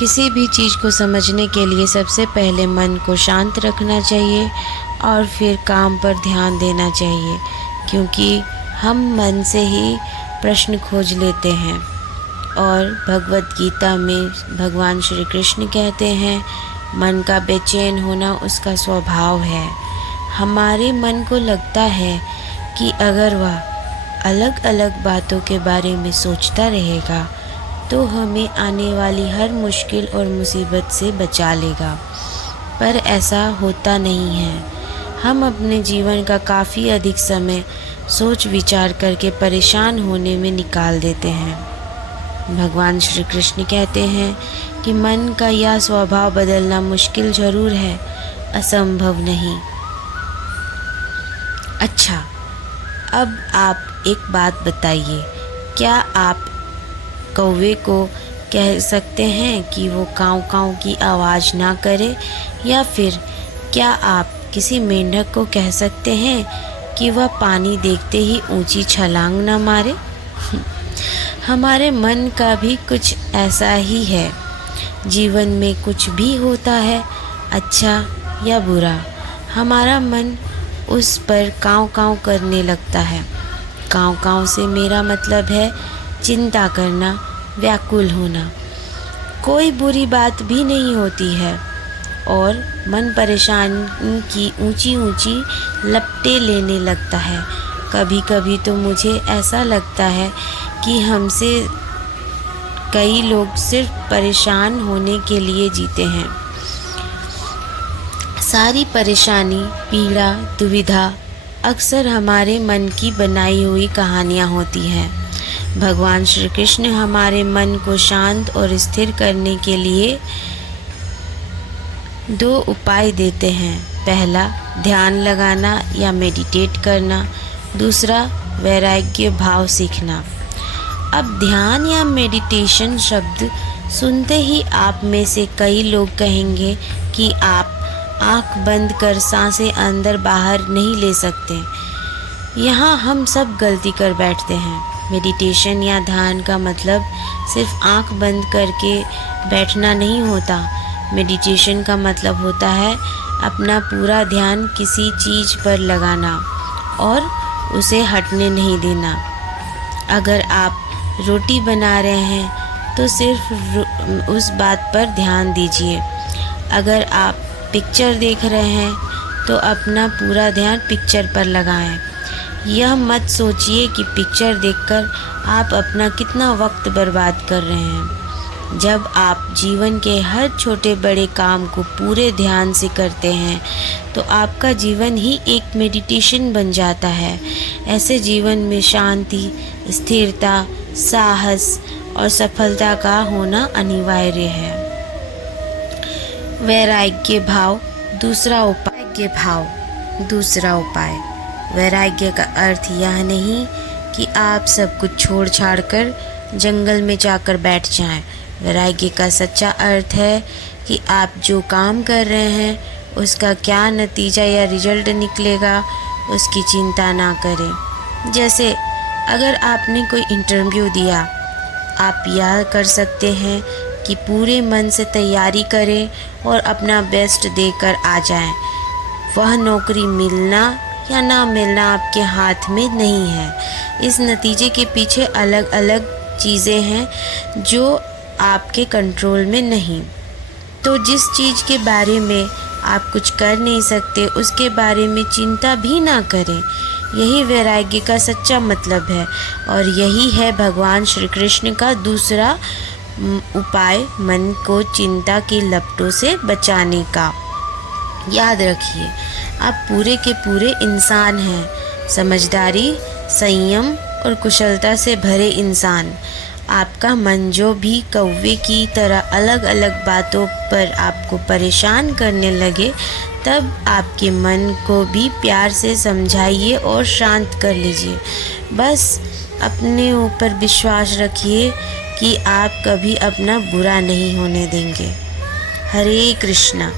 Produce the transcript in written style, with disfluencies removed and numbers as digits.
किसी भी चीज़ को समझने के लिए सबसे पहले मन को शांत रखना चाहिए और फिर काम पर ध्यान देना चाहिए, क्योंकि हम मन से ही प्रश्न खोज लेते हैं। और भगवत गीता में भगवान श्री कृष्ण कहते हैं, मन का बेचैन होना उसका स्वभाव है। हमारे मन को लगता है कि अगर वह अलग अलग बातों के बारे में सोचता रहेगा तो हमें आने वाली हर मुश्किल और मुसीबत से बचा लेगा, पर ऐसा होता नहीं है। हम अपने जीवन का काफ़ी अधिक समय सोच विचार करके परेशान होने में निकाल देते हैं। भगवान श्री कृष्ण कहते हैं कि मन का यह स्वभाव बदलना मुश्किल ज़रूर है, असंभव नहीं। अच्छा, अब आप एक बात बताइए, क्या आप कौवे को कह सकते हैं कि वो काँव काँव की आवाज़ ना करे, या फिर क्या आप किसी मेंढक को कह सकते हैं कि वह पानी देखते ही ऊंची छलांग ना मारे? हमारे मन का भी कुछ ऐसा ही है। जीवन में कुछ भी होता है, अच्छा या बुरा, हमारा मन उस पर काँव काँव करने लगता है। काँव काँव से मेरा मतलब है चिंता करना, व्याकुल होना। कोई बुरी बात भी नहीं होती है और मन परेशानी की ऊंची ऊंची लपटें लेने लगता है। कभी कभी तो मुझे ऐसा लगता है कि हमसे कई लोग सिर्फ परेशान होने के लिए जीते हैं। सारी परेशानी, पीड़ा, दुविधा अक्सर हमारे मन की बनाई हुई कहानियाँ होती हैं। भगवान श्री कृष्ण हमारे मन को शांत और स्थिर करने के लिए 2 उपाय देते हैं। पहला, ध्यान लगाना या मेडिटेट करना। दूसरा, वैराग्य भाव सीखना। अब ध्यान या मेडिटेशन शब्द सुनते ही आप में से कई लोग कहेंगे कि आप आँख बंद कर सांसें अंदर बाहर नहीं ले सकते। यहाँ हम सब गलती कर बैठते हैं। मेडिटेशन या ध्यान का मतलब सिर्फ आँख बंद करके बैठना नहीं होता। मेडिटेशन का मतलब होता है अपना पूरा ध्यान किसी चीज़ पर लगाना और उसे हटने नहीं देना। अगर आप रोटी बना रहे हैं तो सिर्फ उस बात पर ध्यान दीजिए। अगर आप पिक्चर देख रहे हैं तो अपना पूरा ध्यान पिक्चर पर लगाएं। यह मत सोचिए कि पिक्चर देखकर आप अपना कितना वक्त बर्बाद कर रहे हैं। जब आप जीवन के हर छोटे बड़े काम को पूरे ध्यान से करते हैं तो आपका जीवन ही एक मेडिटेशन बन जाता है। ऐसे जीवन में शांति, स्थिरता, साहस और सफलता का होना अनिवार्य है। वैराग्य भाव दूसरा उपाय। वैराग्य का अर्थ यह नहीं कि आप सब कुछ छोड़ छाड़ कर जंगल में जाकर बैठ जाएं। वैराग्य का सच्चा अर्थ है कि आप जो काम कर रहे हैं उसका क्या नतीजा या रिजल्ट निकलेगा उसकी चिंता ना करें। जैसे अगर आपने कोई इंटरव्यू दिया, आप यह कर सकते हैं कि पूरे मन से तैयारी करें और अपना बेस्ट देकर आ जाएं। वह नौकरी मिलना या ना मिलना आपके हाथ में नहीं है। इस नतीजे के पीछे अलग अलग चीज़ें हैं जो आपके कंट्रोल में नहीं। तो जिस चीज़ के बारे में आप कुछ कर नहीं सकते उसके बारे में चिंता भी ना करें। यही वैराग्य का सच्चा मतलब है और यही है भगवान श्री कृष्ण का दूसरा उपाय मन को चिंता की लपटों से बचाने का। याद रखिए, आप पूरे के पूरे इंसान हैं। समझदारी, संयम और कुशलता से भरे इंसान। आपका मन जो भी कौवे की तरह अलग अलग बातों पर आपको परेशान करने लगे, तब आपके मन को भी प्यार से समझाइए और शांत कर लीजिए। बस अपने ऊपर विश्वास रखिए कि आप कभी अपना बुरा नहीं होने देंगे। हरे कृष्णा।